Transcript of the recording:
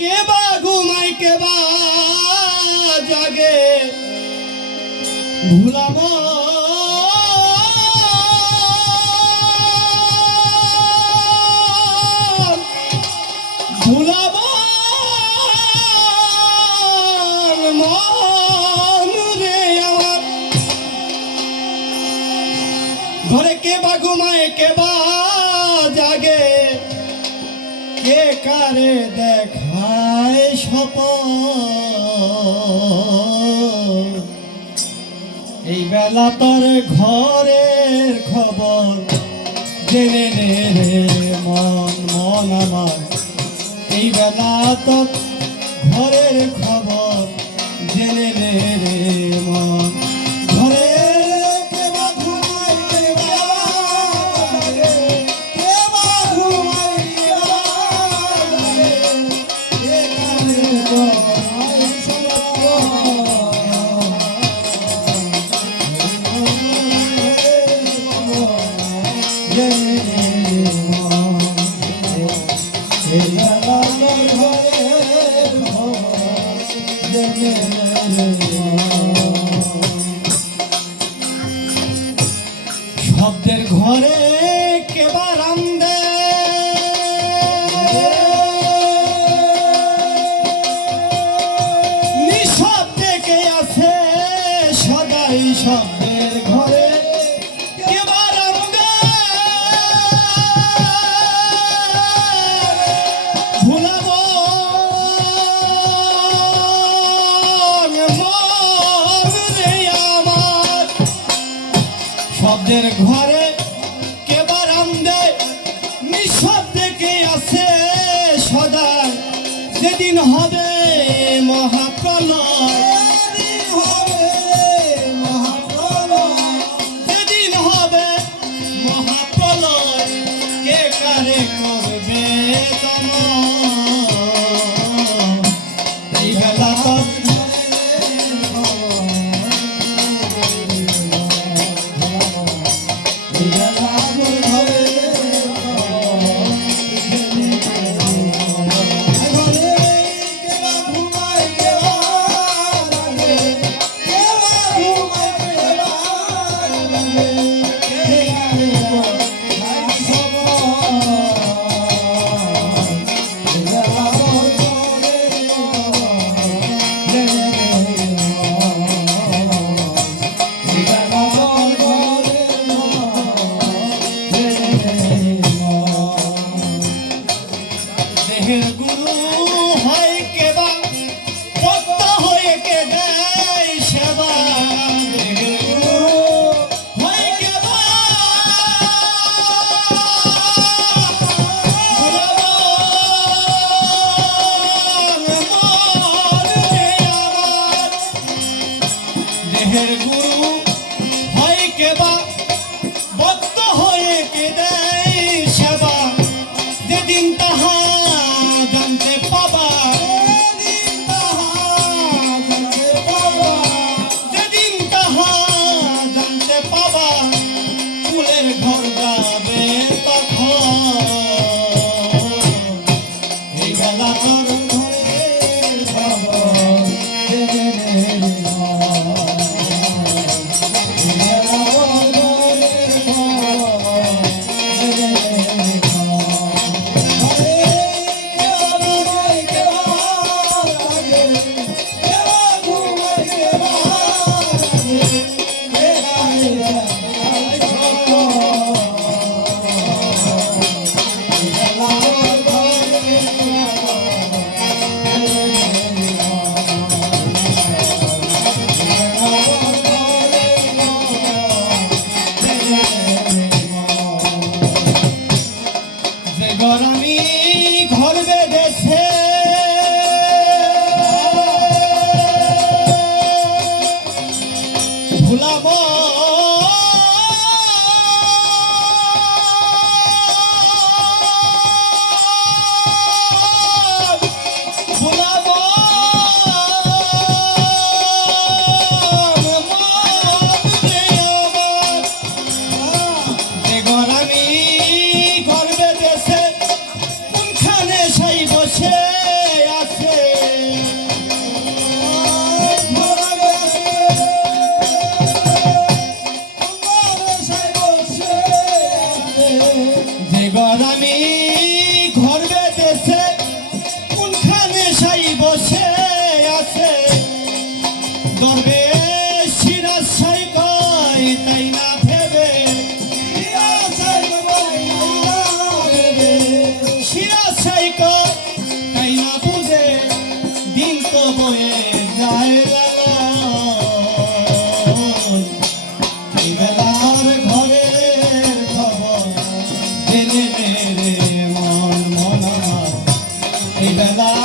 কে বা ঘুমায়, কে বা জাগে? ভুলাম। ভুলাম। ঘরে কে বা ঘুমায়, কে বা জাগে? কে কারে দেখায় সপ এই বেলা তোর ঘরের খবর জেনে নে রে মন মন আমার। এই বেলা তোর ঘরের খবর জেনে নে রে শব্দের ঘরে কেবার আমদে নিঃশব্দে কে আছে? সদাই শব্দের শব্দের ঘরে কে আছে সদা যেদিন হবে মহাপ্রলয় যেদিন হবে মহাপ্রলয় কে কারে ফুলের ঘর ঘর আমি ঘর বেঁধেছে। জেনে নে রে মন মন। এই বেলা